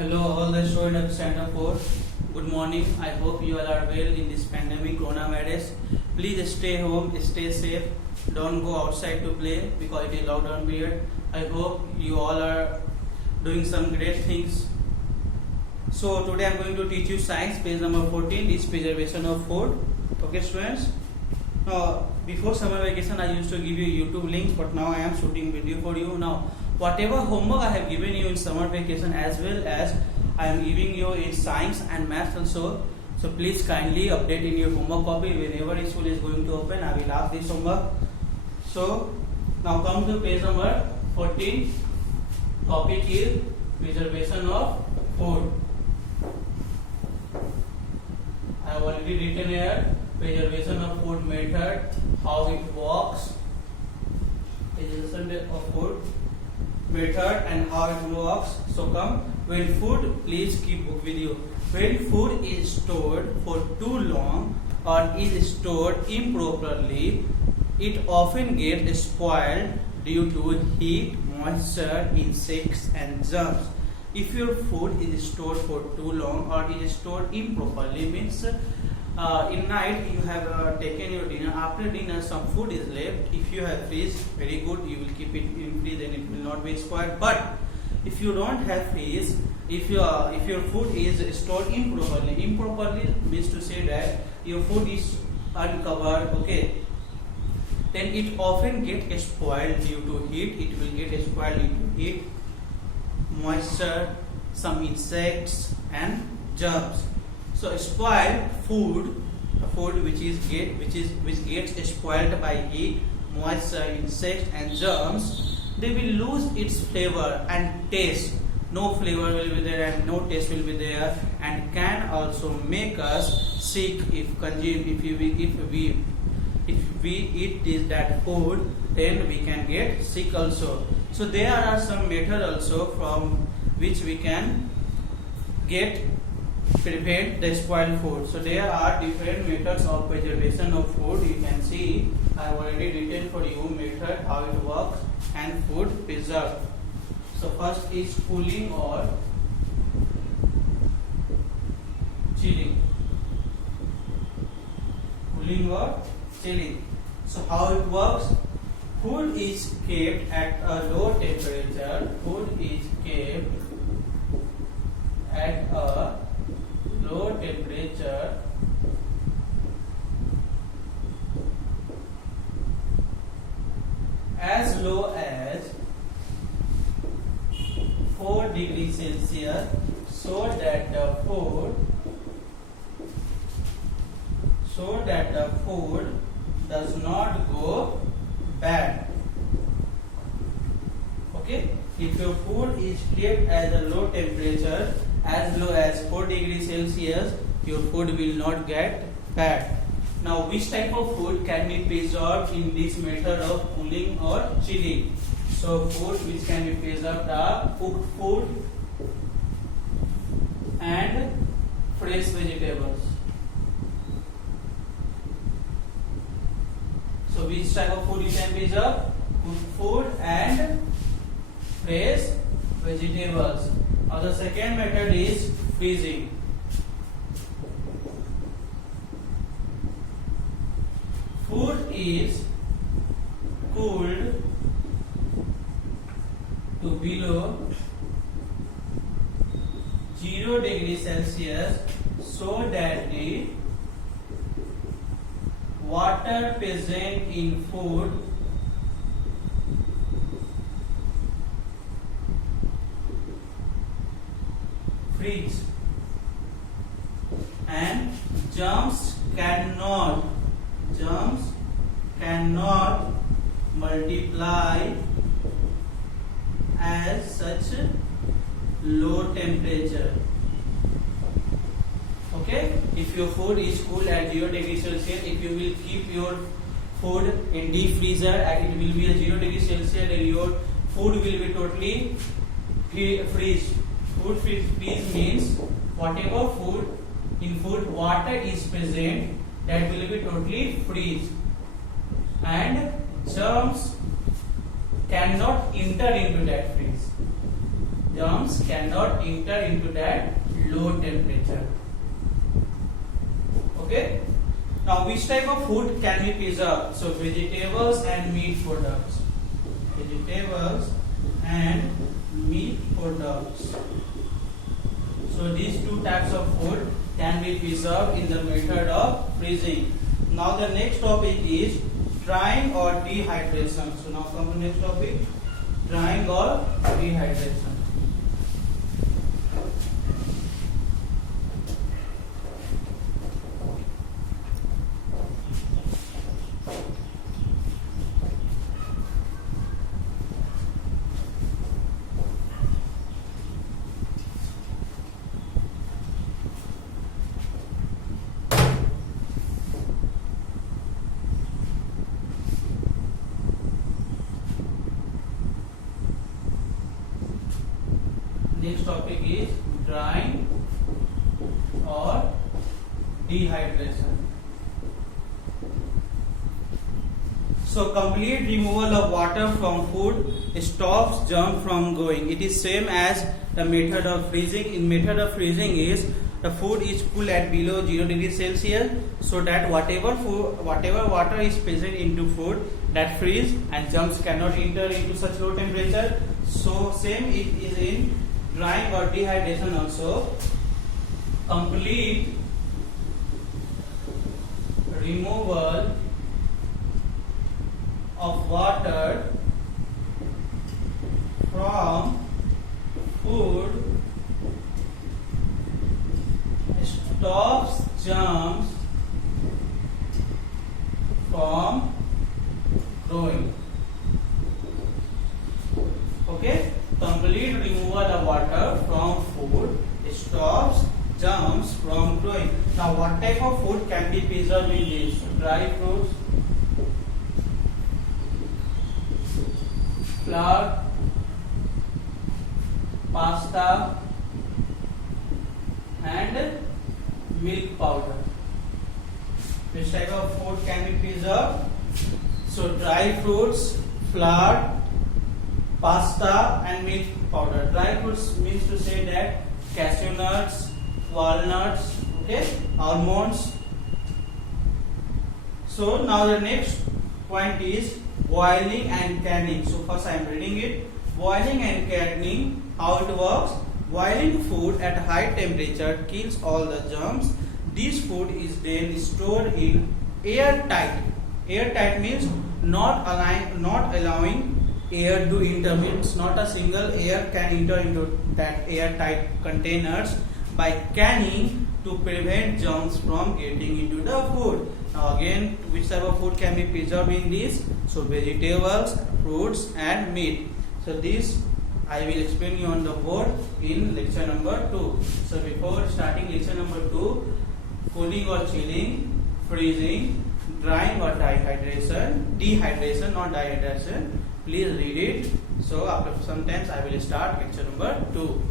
Hello, all the students of Standard 4. Good morning. I hope you all are well in this pandemic coronavirus. Please stay home, stay safe. Don't go outside to play because it is lockdown period. I hope you all are doing some great things. So today I am going to teach you science. Page number 14 is preservation of food. Okay, students. Now, before summer vacation, I used to give you YouTube links, but now I am shooting video for you. Now, whatever homework I have given you in summer vacation, as well as I am giving you in science and maths also. So please kindly update in your homework copy. Whenever school is going to open, I will ask this homework. So now come to page number 14. Topic is preservation of food. I have already written here preservation of food method, how it works, preservation of food method and how it works. So come, when food, please keep book with you. When food is stored for too long or is stored improperly, it often gets spoiled due to heat, moisture, insects and germs. If your food is stored for too long or is stored improperly, means in night you have taken your dinner. After dinner some food is left. If you have fridge, very good, you will keep it in fridge and it will not be spoiled. But if you don't have fridge, if your food is stored improperly means to say that your food is uncovered, okay, then it often gets spoiled due to heat. It will get spoiled due to heat, moisture, some insects and germs. So spoiled food which gets spoiled by heat, moisture, insects and germs, they will lose its flavor and taste. No flavor will be there and no taste will be there, and can also make us sick if we eat that food, then we can get sick also. So there are some methods also from which we can prevent the spoiled food. So there are different methods of preservation of food. You can see I have already written for you method how it works and food preserved. So first is cooling or chilling. Cooling or chilling. So how it works? Food is kept at a low temperature. Food is kept at a low temperature as low as 4 degrees Celsius, so that the food does not go bad. Okay, if your food is kept at a low temperature as low as 4 degrees Celsius, your food will not get bad. Now, which type of food can be preserved in this method of cooling or chilling? So, food which can be preserved are cooked food and fresh vegetables. So, which type of food you can preserve? Cooked food and fresh vegetables. Now, the second method is freezing. Food is cooled to below 0 degrees Celsius, so that the water present in food freeze and germs cannot multiply as such low temperature. Okay, if your food is cool at 0 degrees Celsius, if you will keep your food in deep freezer and it will be at 0 degrees Celsius, then your food will be totally freeze. Food freeze means whatever food in food water is present, that will be totally freeze, and germs cannot enter into that freeze. germs cannot enter into that low temperature. Okay. Now, which type of food can be preserved? So, vegetables and meat products. Vegetables and meat products. So, these two types of food can be preserved in the method of freezing. Now, the next topic is drying or dehydration. So, now come to next topic, drying or dehydration. Next topic is drying or dehydration. So, complete removal of water from food stops germ from growing. It is same as the method of freezing. In method of freezing is the food is cooled at below 0 degrees Celsius, so that whatever water is present into food that freeze and germs cannot enter into such low temperature. So, same it is in drying or dehydration also. Complete removal of water from food stops germs from growing. Okay, complete removal of water from food stops germs from growing. Now, what type of food can be preserved in this? Dry fruits, flour, pasta, and milk powder. Which type of food can be preserved? So, dry fruits, flour, pasta, and milk powder. Dry fruits means to say that cashew nuts, walnuts, okay, almonds. So, now the next point is boiling and canning. So, first I am reading it. Boiling and canning, how it works. Boiling food at high temperature kills all the germs. This food is then stored in airtight. Airtight means not allowing air to enter. Means not a single air can enter into that airtight containers. By canning to prevent germs from getting into the food. Now again, which type of food can be preserved in this? So, vegetables, fruits, and meat. So, this I will explain you on the board in lecture number 2. So, before starting lecture number 2, cooling or chilling, freezing, drying or dehydration, not dehydration. Please read it. So, after some times I will start lecture number 2.